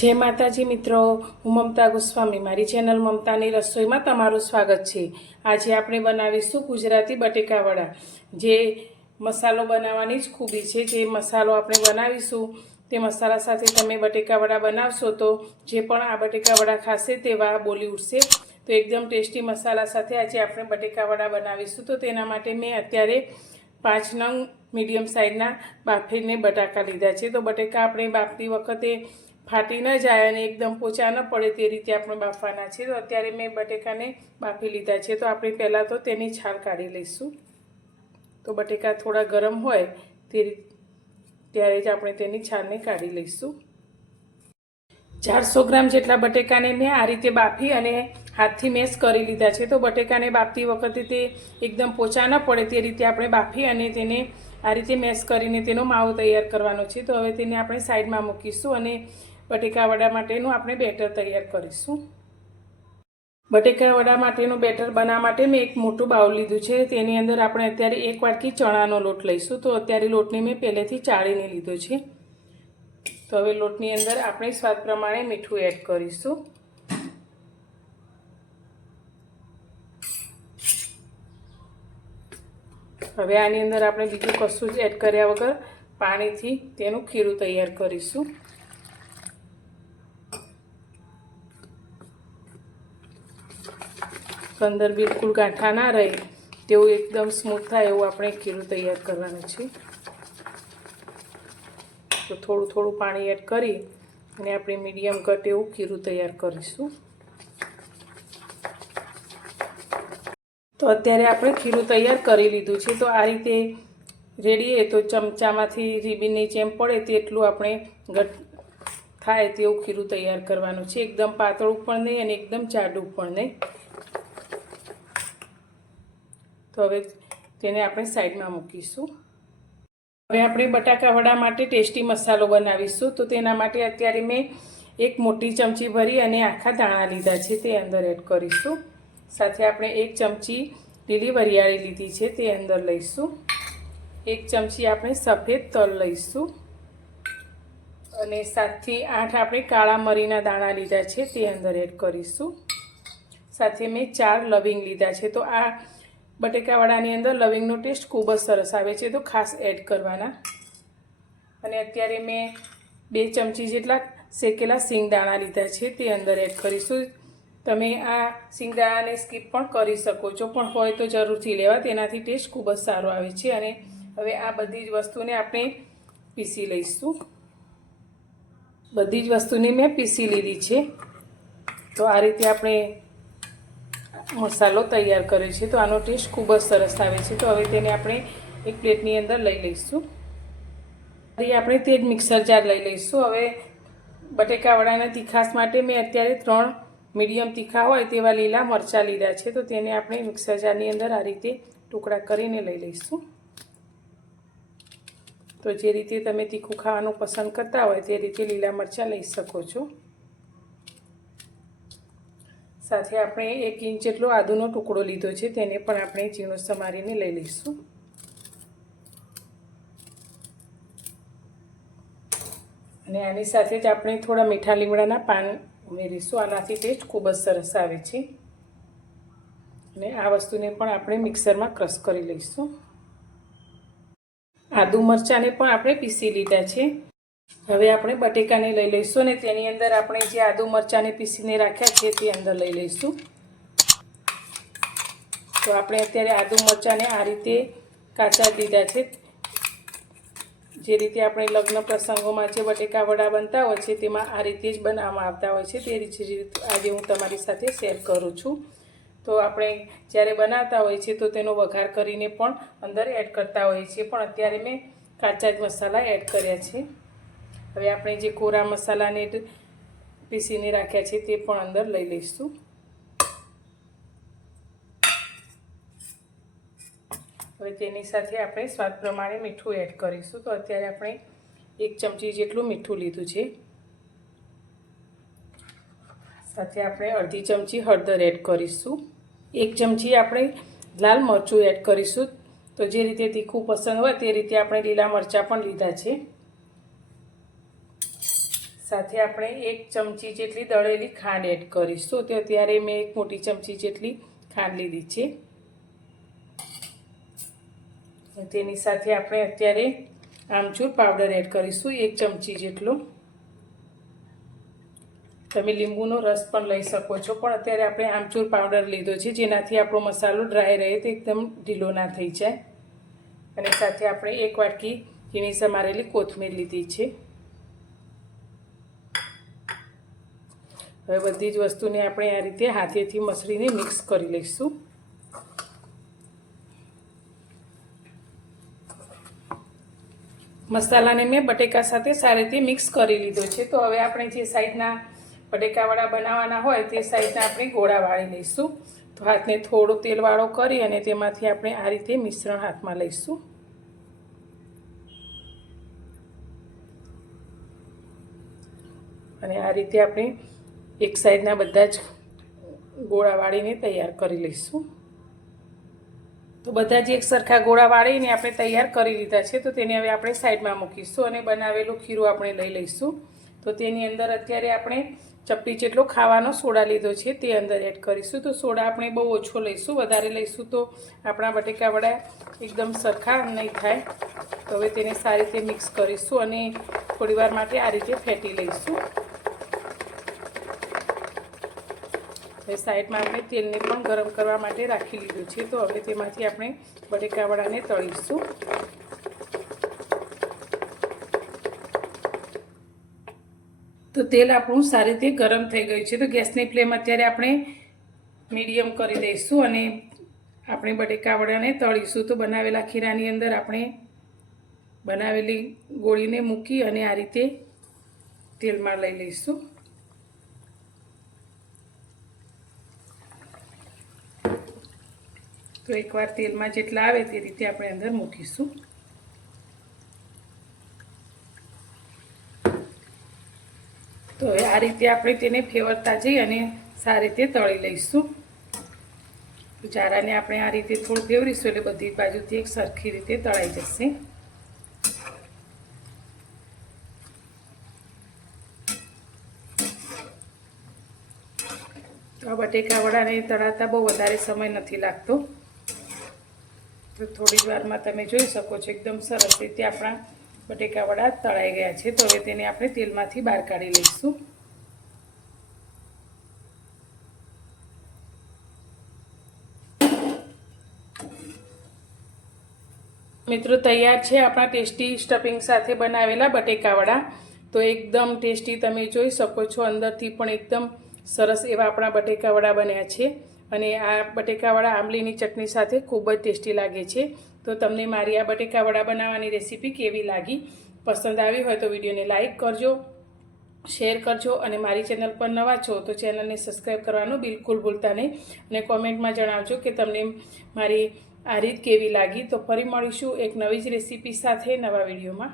જય માતાજી મિત્રો, હું મમતા ગોસ્વામી. મારી ચેનલ મમતાની રસોઈમાં તમારું સ્વાગત છે. આજે આપણે બનાવીશું ગુજરાતી બટેકાવડા. જે મસાલો બનાવવાની જ ખૂબી છે. જે મસાલો આપણે બનાવીશું, તે મસાલા સાથે તમે બટેકાવડા બનાવશો તો જે પણ આ બટેકાવડા ખાશે તેવા બોલી ઉઠશે. તો એકદમ ટેસ્ટી મસાલા સાથે આજે આપણે બટેકાવડા બનાવીશું. તો તેના માટે મેં અત્યારે પાંચ નંગ મીડિયમ સાઇઝના બાફીને બટાકા લીધા છે. તો બટેકા આપણે બાફતી વખતે ફાટી ન જાય અને એકદમ પોચા ન પડે તે રીતે આપણે બાફવાના છે. તો અત્યારે મેં બટેકાને બાફી લીધા છે. તો આપણે પહેલાં તો તેની છાલ કાઢી લઈશું. તો બટેકા થોડા ગરમ હોય તે ત્યારે જ આપણે તેની છાલને કાઢી લઈશું. ચારસો ગ્રામ જેટલા બટેકાને મેં આ રીતે બાફી અને હાથથી મેશ કરી લીધા છે. તો બટેકાને બાફતી વખતે તે એકદમ પોચા ન પડે તે રીતે આપણે બાફી અને તેને આ રીતે મેશ કરીને તેનો માવો તૈયાર કરવાનો છે. તો હવે તેને આપણે સાઈડમાં મૂકીશું અને બટેકા વડા માટેનું આપણે બેટર તૈયાર કરીશું. બટેકા વડા માટેનું બેટર બનાવવા માટે મેં એક મોટું બાઉલ લીધું છે. તેની અંદર આપણે અત્યારે એક વાટકી ચણાનો લોટ લઈશું. તો અત્યારે લોટને મેં પહેલેથી ચાળીને લીધો છે. તો હવે લોટની અંદર આપણે સ્વાદ પ્રમાણે મીઠું એડ કરીશું. હવે આની અંદર આપણે બીજું કશું જ એડ કર્યા વગર પાણીથી તેનું ખીરું તૈયાર કરીશું. અંદર બિલકુલ ગાંઠા ના રહે, તેવું એકદમ સ્મૂથ થાય એવું આપણે ખીરું તૈયાર કરવાનું છે. તો થોડું થોડું પાણી એડ કરી અને આપણે મીડિયમ કટ એવું ખીરું તૈયાર કરીશું. તો અત્યારે આપણે ખીરું તૈયાર કરી લીધું છે. તો આ રીતે રેડીએ તો ચમચામાંથી રીબીનની જેમ પડે તેટલું આપણે ઘટ થાય તેવું ખીરું તૈયાર કરવાનું છે. એકદમ પાતળું પણ નહીં અને એકદમ જાડું પણ નહીં. તો હવે તેને આપણે સાઈડમાં મૂકીશું. હવે આપણે બટાકા વડા માટે ટેસ્ટી મસાલો બનાવીશું. તો તેના માટે અત્યારે મેં એક મોટી ચમચી ભરી અને આખા દાણા લીધા છે તે અંદર એડ કરીશું. સાથે આપણે એક ચમચી લીલી વરિયાળી લીધી છે તે અંદર લઈશું. એક ચમચી આપણે સફેદ તલ લઈશું. અને સાતથી આઠ આપણે કાળા મરીના દાણા લીધા છે તે અંદર એડ કરીશું. સાથે મેં ચાર લવિંગ લીધા છે. તો આ બટેકાવાળાની અંદર લવિંગનો ટેસ્ટ ખૂબ જ સરસ આવે છે, તો ખાસ એડ કરવાના. અને અત્યારે મેં બે ચમચી જેટલા શેકેલા સિંગદાણા લીધા છે, તે અંદર એડ કરીશું. તમે આ સિંગદાણાને સ્કીપ પણ કરી શકો છો, પણ હોય તો જરૂરથી લેવા, તેનાથી ટેસ્ટ ખૂબ જ સારો આવે છે. અને હવે આ બધી જ વસ્તુને આપણે પીસી લઈશું. બધી જ વસ્તુની મેં પીસી લીધી છે. તો આ રીતે આપણે મસાલો તૈયાર કર્યો છે, તો આનો ટેસ્ટ ખૂબ જ સરસ આવે છે. તો હવે તેને આપણે એક પ્લેટની અંદર લઈ લઈશું. ફરી આપણે તે જ મિક્સર જાર લઈ લઈશું. હવે બટેકાવડાના તીખાસ માટે મેં અત્યારે ત્રણ મીડિયમ તીખા હોય તેવા લીલા મરચાં લીધા છે, તો તેને આપણે મિક્સર જારની અંદર આ રીતે ટુકડા કરીને લઈ લઈશું. તો જે રીતે તમે તીખું ખાવાનું પસંદ કરતા હોય તે રીતે લીલા મરચાં લઈ શકો છો. સાથે આપણે એક ઇંચ જેટલો આદુનો ટુકડો લીધો છે, તેને પણ આપણે ઝીણો સમારીને લઈ લઈશું. અને આની સાથે જ આપણે થોડા મીઠા લીમડાના પાન ઉમેરીશું. આનાથી ટેસ્ટ ખૂબ જ સરસ આવે છે. અને આ વસ્તુને પણ આપણે મિક્સરમાં ક્રશ કરી લઈશું. આદુ મરચાંને પણ આપણે પીસી લીધા છે. હવે આપણે બટેકાને લઈ લઈશું અને તેની અંદર આપણે જે આદુ મરચાંને પીસીને રાખ્યા છે તે અંદર લઈ લઈશું. તો આપણે અત્યારે આદુ મરચાંને આ રીતે કાચા દીધા છે. જે રીતે આપણે લગ્ન પ્રસંગોમાં જે બટેકા વડા બનતા હોય છે તેમાં આ રીતે જ બનાવવામાં આવતા હોય છે. તે રીતે આજે હું તમારી સાથે શેર કરું છું. તો આપણે જ્યારે બનાવતા હોય છે તો તેનો વઘાર કરીને પણ અંદર એડ કરતા હોઈએ છીએ પણ અત્યારે મેં કાચા જ મસાલા એડ કર્યા છે. હવે આપણે જે કોરા મસાલાને પીસીને રાખ્યા છે તે પણ અંદર લઈ લઈશું. હવે તેની સાથે આપણે સ્વાદ પ્રમાણે મીઠું એડ કરીશું. તો અત્યારે આપણે એક ચમચી જેટલું મીઠું લીધું છે. સાથે આપણે અડધી ચમચી હળદર એડ કરીશું. એક ચમચી આપણે લાલ મરચું એડ કરીશું. તો જે રીતે તીખું પસંદ હોય તે રીતે આપણે લીલા મરચાં પણ લીધા છે. સાથે આપણે એક ચમચી જેટલી દળેલી ખાંડ એડ કરીશું. તો ત્યારે મેં એક મોટી ચમચી જેટલી ખાંડ લીધી છે. તેની સાથે આપણે અત્યારે આમચૂર પાવડર એડ કરીશું, એક ચમચી જેટલો. તમે લીંબુનો રસ પણ લઈ શકો છો, પણ અત્યારે આપણે આમચૂર પાવડર લીધો છે, જેનાથી આપણો મસાલો ડ્રાય રહે તો એકદમ ઢીલો ના થઈ જાય. અને સાથે આપણે એક વાટકી ઝીણી સમારેલી કોથમીર લીધી છે. હવે બધી જ વસ્તુને આપણે આ રીતે હાથેથી મસળીને મિક્સ કરી લઈશું. મસાલાને મેં બટેકા સાથે સારી રીતે મિક્સ કરી લીધો છે. તો હવે આપણે જે સાઈડના બટેકાવાળા બનાવવાના હોય તે સાઈડના આપણે ગોળા વાળી લઈશું. તો હાથને થોડો તેલવાળો કરી અને તેમાંથી આપણે આ રીતે મિશ્રણ હાથમાં લઈશું. અને આ રીતે આપણે એક સાઈડના બધા જ ગોળા વાળીને તૈયાર કરી લઈશું. તો બધા જ એક સરખા ગોળા વાળીને આપણે તૈયાર કરી લીધા છે, તો તેને હવે આપણે સાઈડમાં મૂકીશું અને બનાવેલું ખીરું આપણે લઈ લઈશું. તો તેની અંદર અત્યારે આપણે ચપટી જેટલો ખાવાનો સોડા લીધો છે તે અંદર એડ કરીશું. તો સોડા આપણે બહુ ઓછો લઈશું, વધારે લઈશું તો આપણા બટેકા વડા એકદમ સરખા નહીં થાય. તો હવે તેને સારી રીતે મિક્સ કરીશું અને થોડીવાર માટે આ રીતે ફેટી લઈશું. હવે સાઈડમાં આપણે તેલને પણ ગરમ કરવા માટે રાખી લીધું છે. તો હવે તેમાંથી આપણે બટેકાવડાને તળીશું. તો તેલ આપણું સારી રીતે ગરમ થઈ ગયું છે. તો ગેસની ફ્લેમ અત્યારે આપણે મીડિયમ કરી દઈશું અને આપણે બટેકાવડાને તળીશું. તો બનાવેલા ખીરાની અંદર આપણે બનાવેલી ગોળીને મૂકી અને આ રીતે તેલમાં લઈ લઈશું. તો એકવાર તેલમાં જેટલા આવે તે રીતે આપણે અંદર મૂકીશું. તો આ રીતે આપણે તેને ફેવરતા જઈ અને સારી રીતે તળી લઈશું. જારાને આપણે આ રીતે થોડું ફેવરીશું એટલે બધી બાજુથી એક સરખી રીતે તળાઈ જશે. આ બટેકા વડાને તળાતા બહુ વધારે સમય નથી લાગતો. તો થોડી વારમાં તમે જોઈ શકો છો, એકદમ સરસ રીતે આપણા બટેકા વડા તળાઈ ગયા છે. તો હવે તેને આપણે તેલમાંથી બહાર કાઢી લઈશું. મિત્રો, તૈયાર છે આપણા ટેસ્ટી સ્ટફિંગ સાથે બનાવેલા બટેકા વડા. તો એકદમ ટેસ્ટી તમે જોઈ શકો છો, અંદરથી પણ એકદમ સરસ એવા આપણા બટેકા વડા બન્યા છે. અને આ બટેકાવાળા આંબલીની ચટણી સાથે ખૂબ જ ટેસ્ટી લાગે છે. તો તમને મારી આ બટેકાવડા બનાવવાની રેસીપી કેવી લાગી? પસંદ આવી હોય તો વિડીયોને લાઇક કરજો, શેર કરજો અને મારી ચેનલ પર નવા છો તો ચેનલને સબસ્ક્રાઈબ કરવાનું બિલકુલ ભૂલતા નહીં. અને કોમેન્ટમાં જણાવજો કે તમને મારી આ રીત કેવી લાગી. તો ફરી મળીશું એક નવી જ રેસીપી સાથે નવા વિડીયોમાં.